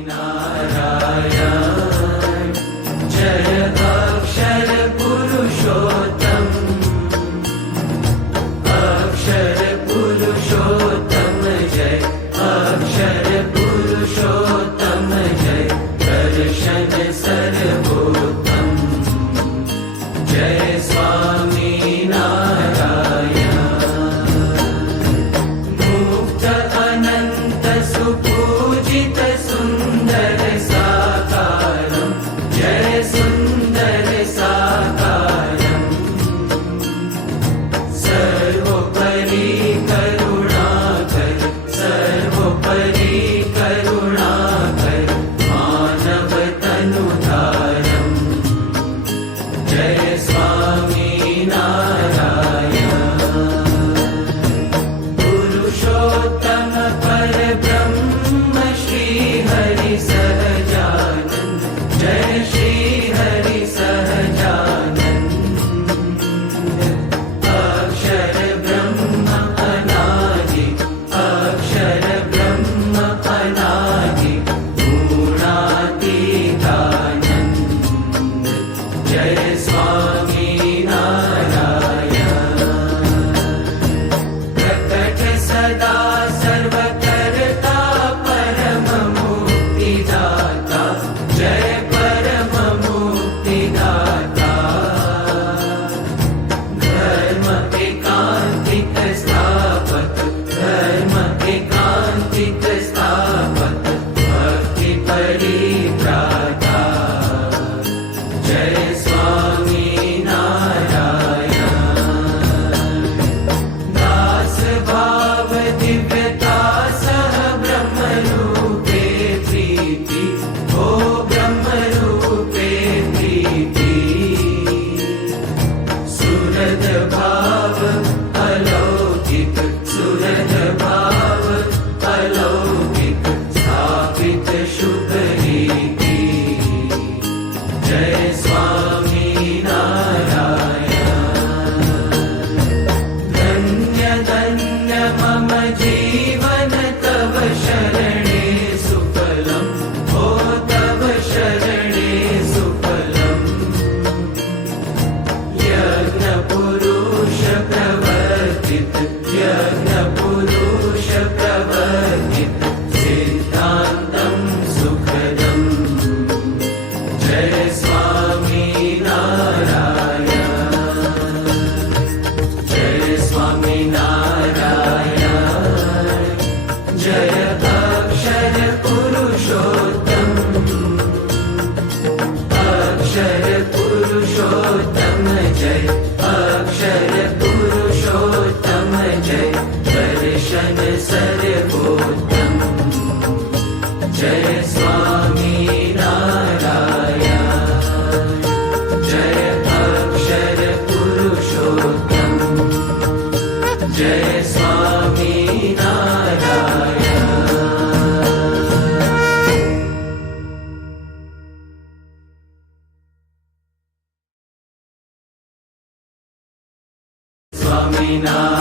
नारायण जय अक्षर पुरुषोत्तम, अक्षर पुरुषोत्तम जय, अक्षर पुरुषोत्तम जय, दर्शन सर्वोत्तम जय स्वामी नारायण। मुक्त अनंत सुपूजित सुंदर साकारं जय सुंदर साकारं, सर्वोपरि करुणाकर, सर्वोपरि करुणाकर, मानव तनुधारं जय स्वामी नारायण। पुरुषोत्तम परब्रह्म श्री हरि सहजानंद जय श्री हरि सहजानंद, अक्षर ब्रह्म अनादि, अक्षर ब्रह्म अनादि, गुणातीतानंद जय स्वामी नारायण। प्रकट सदा सर्वकर्ता परम मुक्तिदाता जय परम मुक्तिदाता, धर्म एकांतिक स्थापक, धर्म एकांतिक स्थापक, भक्ति परित्राता जय स्वामी नारायण। दास भाव दिव्यता सह ब्रह्म रूपे प्रीति, ओ ब्रह्म रूपे प्रीति, सुहृद भाव अलौकिक, सुहृद भाव अलौकिक, स्थापित शुभ रीति जय स्वामी नारायण। धन्य धन्य मम जीवन तव शरणे सुफलम्, ओ तव शरणे सुफलम्, यज्ञ पुरुष प्रवर्तित, यज्ञ पुरुष प्रवर्तित, सिद्धान्तं सुखदम् जय स्वामी नारायण। जय स्वामी नारायण जय अक्षर पुरुषोत्तम, अक्षर पुरुषोत्तम जय, अक्षर पुरुषोत्तम जय, दर्शन सर्वोत्तम जय स्वामी नारायण। जय अक्षर पुरुषोत्तम जय स्वामी नारायण। स्वामी नारायण।